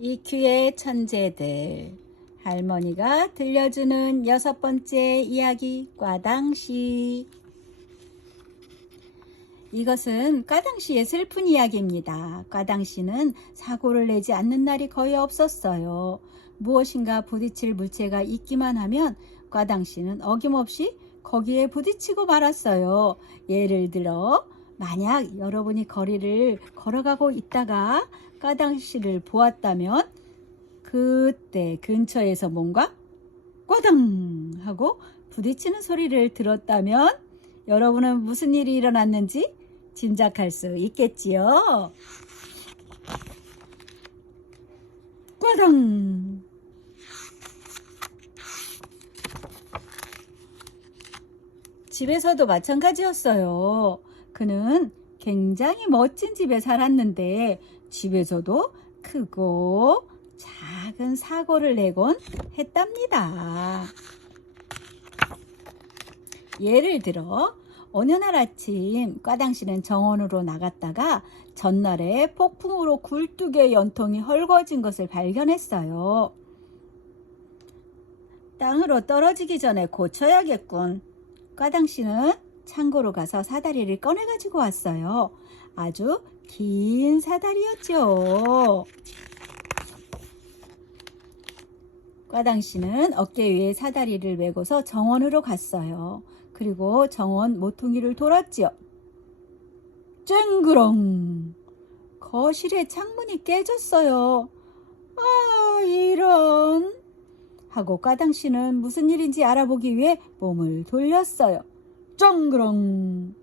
EQ의 천재들, 할머니가 들려주는 6번째 이야기, 꽈당시. 이것은 꽈당시의 슬픈 이야기입니다. 꽈당시는 사고를 내지 않는 날이 거의 없었어요. 무엇인가 부딪힐 물체가 있기만 하면 꽈당시는 어김없이 거기에 부딪히고 말았어요. 예를 들어 만약 여러분이 거리를 걸어가고 있다가 꽈당시를 보았다면 그때 근처에서 뭔가 꽈당 하고 부딪히는 소리를 들었다면 여러분은 무슨 일이 일어났는지 짐작할 수 있겠지요. 꽈당. 집에서도 마찬가지였어요. 그는 굉장히 멋진 집에 살았는데 집에서도 크고 작은 사고를 내곤 했답니다. 예를 들어 어느 날 아침 꽈당시는 정원으로 나갔다가 전날에 폭풍으로 굴뚝의 연통이 헐거워진 것을 발견했어요. 땅으로 떨어지기 전에 고쳐야겠군. 꽈당시는 창고로 가서 사다리를 꺼내 가지고 왔어요. 아주 긴 사다리였죠. 꽈당시는 어깨 위에 사다리를 메고서 정원으로 갔어요. 그리고 정원 모퉁이를 돌았지요. 쨍그렁! 거실의 창문이 깨졌어요. 아, 이런! 하고 꽈당시는 무슨 일인지 알아보기 위해 몸을 돌렸어요. 쩡그렁!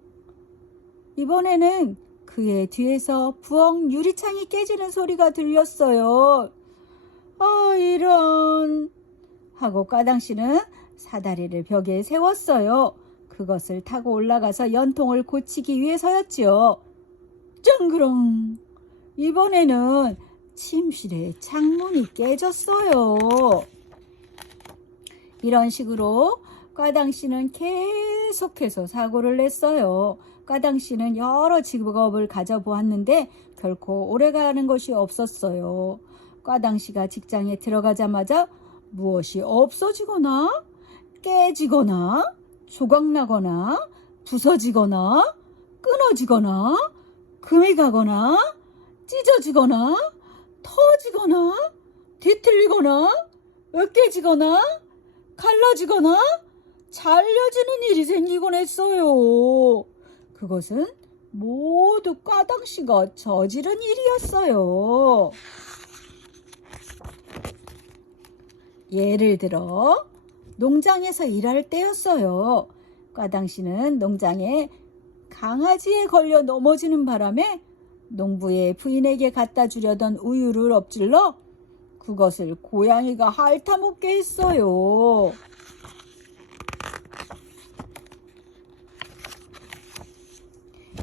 이번에는 그의 뒤에서 부엌 유리창이 깨지는 소리가 들렸어요. 아, 이런! 하고 꽈당시는 사다리를 벽에 세웠어요. 그것을 타고 올라가서 연통을 고치기 위해서였지요. 쩡그렁! 이번에는 침실의 창문이 깨졌어요. 이런 식으로 꽈당시는 계속해서 사고를 냈어요. 꽈당시는 여러 직업을 가져보았는데 결코 오래가는 것이 없었어요. 꽈당시가 직장에 들어가자마자 무엇이 없어지거나 깨지거나 조각나거나 부서지거나 끊어지거나 금이 가거나 찢어지거나 터지거나 뒤틀리거나 으깨지거나 갈라지거나 잘려지는 일이 생기곤 했어요. 그것은 모두 꽈당시가 저지른 일이었어요. 예를 들어 농장에서 일할 때였어요. 꽈당시는 농장에 강아지에 걸려 넘어지는 바람에 농부의 부인에게 갖다 주려던 우유를 엎질러 그것을 고양이가 핥아먹게 했어요.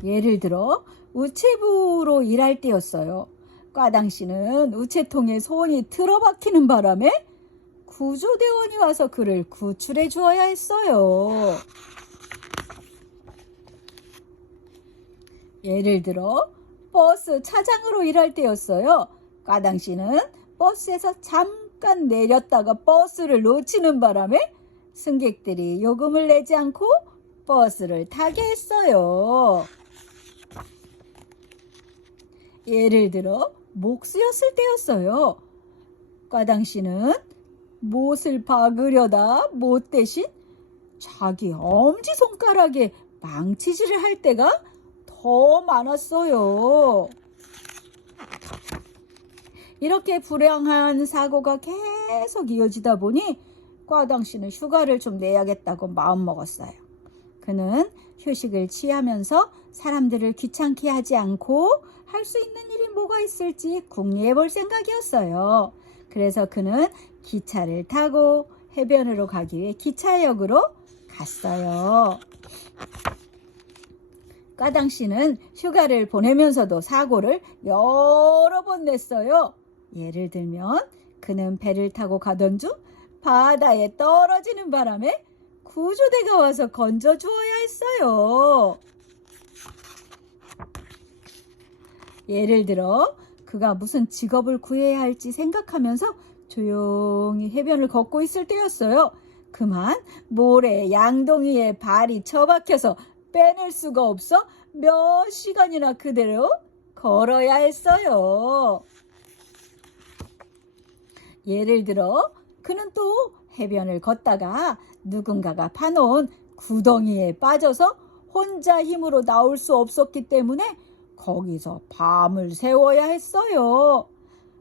예를 들어 우체부로 일할 때였어요. 꽈당시는 우체통에 손이 틀어박히는 바람에 구조대원이 와서 그를 구출해 주어야 했어요. 예를 들어 버스 차장으로 일할 때였어요. 꽈당시는 버스에서 잠깐 내렸다가 버스를 놓치는 바람에 승객들이 요금을 내지 않고 버스를 타게 했어요. 예를 들어 목수였을 때였어요. 꽈당시는 못을 박으려다 못 대신 자기 엄지손가락에 망치질을 할 때가 더 많았어요. 이렇게 불행한 사고가 계속 이어지다 보니 꽈당시는 휴가를 좀 내야겠다고 마음먹었어요. 그는 휴식을 취하면서 사람들을 귀찮게 하지 않고 할 수 있는 일이 뭐가 있을지 궁리해 볼 생각이었어요. 그래서 그는 기차를 타고 해변으로 가기 위해 기차역으로 갔어요. 꽈당시는 휴가를 보내면서도 사고를 여러 번 냈어요. 예를 들면 그는 배를 타고 가던 중 바다에 떨어지는 바람에 구조대가 와서 건져 주어야 했어요. 예를 들어 그가 무슨 직업을 구해야 할지 생각하면서 조용히 해변을 걷고 있을 때였어요. 그만 모래 양동이에 발이 처박혀서 빼낼 수가 없어 몇 시간이나 그대로 걸어야 했어요. 예를 들어 그는 또 해변을 걷다가 누군가가 파놓은 구덩이에 빠져서 혼자 힘으로 나올 수 없었기 때문에 거기서 밤을 새워야 했어요.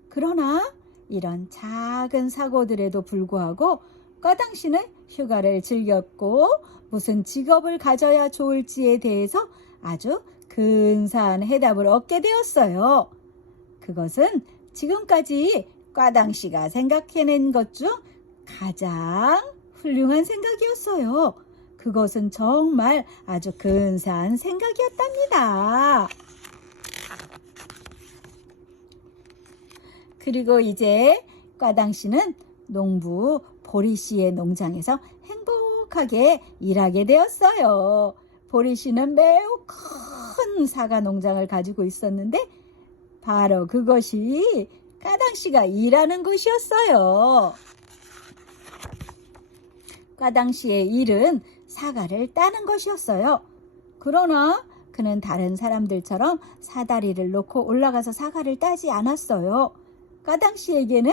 그러나 이런 작은 사고들에도 불구하고 까당씨는 휴가를 즐겼고 무슨 직업을 가져야 좋을지에 대해서 아주 근사한 해답을 얻게 되었어요. 그것은 지금까지 까당씨가 생각해낸 것 중 가장 훌륭한 생각이었어요. 그것은 정말 아주 근사한 생각이었답니다. 그리고 이제 까당씨는 농부 보리씨의 농장에서 행복하게 일하게 되었어요. 보리씨는 매우 큰 사과 농장을 가지고 있었는데 바로 그것이 까당씨가 일하는 곳이었어요. 까당씨의 일은 사과를 따는 것이었어요. 그러나 그는 다른 사람들처럼 사다리를 놓고 올라가서 사과를 따지 않았어요. 까당씨에게는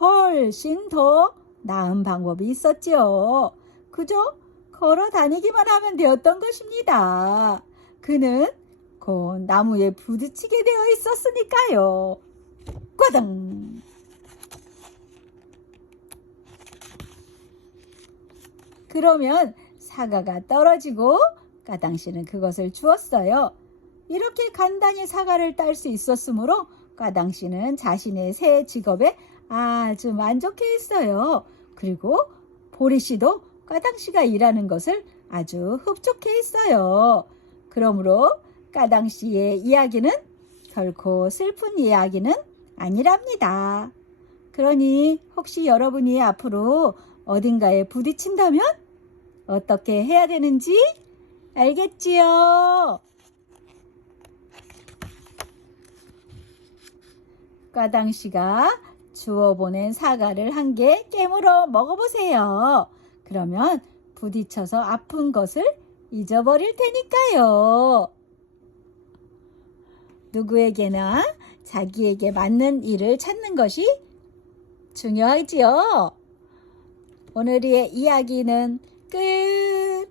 훨씬 더 나은 방법이 있었지요. 그저 걸어 다니기만 하면 되었던 것입니다. 그는 곧 나무에 부딪히게 되어 있었으니까요. 꽈당! 그러면 사과가 떨어지고 까당씨는 그것을 주었어요. 이렇게 간단히 사과를 딸 수 있었으므로 까당씨는 자신의 새 직업에 아주 만족해 있어요. 그리고 보리씨도 까당씨가 일하는 것을 아주 흡족해 했어요. 그러므로 까당씨의 이야기는 결코 슬픈 이야기는 아니랍니다. 그러니 혹시 여러분이 앞으로 어딘가에 부딪힌다면 어떻게 해야 되는지 알겠지요? 까당씨가 주워보낸 사과를 한 개 깨물어 먹어보세요. 그러면 부딪혀서 아픈 것을 잊어버릴 테니까요. 누구에게나 자기에게 맞는 일을 찾는 것이 중요하지요. 오늘의 이야기는 끝.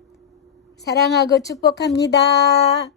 사랑하고 축복합니다.